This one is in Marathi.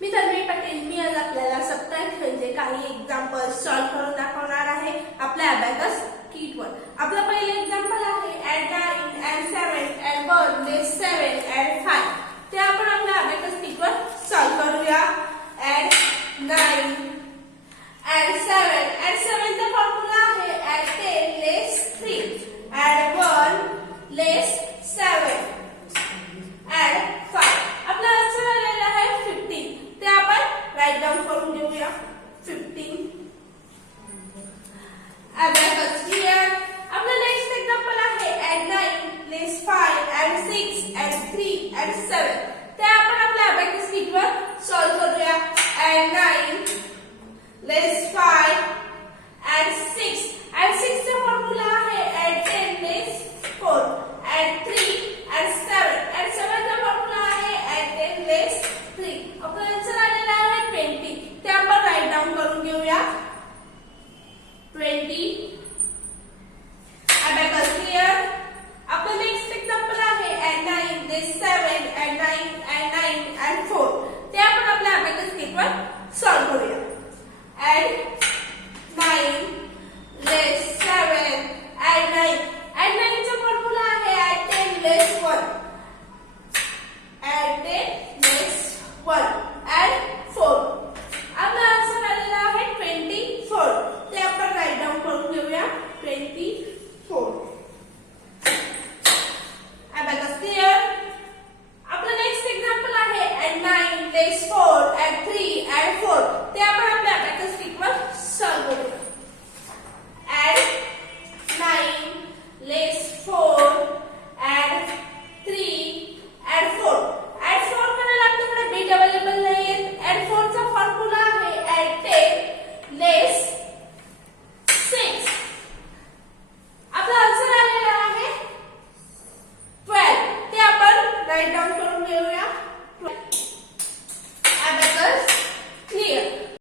मी तन्वी पटेल. मी आज आपल्याला सप्ताहांचे काही एक्झाम्पल सॉल्व्ह करून दाखवणार आहे आपल्या अबॅकस किटवर. आपला पहिला एक्झाम्पल आहे add 9 add 7 add 1 less 7 add 5. ते आपण आपल्या अबॅकस किटवर सॉल्व्ह करूया. add 9 add 7 चा फॉर्म्युला आहे add 10 less 3 add 1 less 7 add 5. आपला आन्सर आलेला आहे 15. ते आपण राईट डाऊन करून घेऊया. 15 अबॅकस क्लियर. आपला नेक्स्ट एक्झाम्पल आहे add 9 less 5 add 6 add 3 add 7. ते आपण आपल्या अबॅकस कीटवर सॉल्व्ह करूया. add 9 less 5 add 6 चा फॉर्म्युला आहे add 10 less 4 add 3 add 7 चा फॉर्म्युला आहे add 10 less 3. आपला आन्सर आलेला आहे 20. ते आपण राईट डाऊन करून घेऊया. 20 अबॅकस क्लियर. आपला नेक्स्ट एक्झाम्पल आहे add 9 less 7 add 9 add 4. ते आपण आपल्या अबॅकस कीटवर सॉल्व्ह करूया. add 9 less 7 add 9 चा फॉर्म्युला आहे add 10 less 1 add 10 less 1 add 4. आपला आन्सर आलेला आहे 24. ते आपण राईट डाऊन करून घेऊया. 24 अबॅकस क्लियर. आपला नेक्स्ट एक्झाम्पल आहे add 9 less 4 add 3 add 4. ते आपण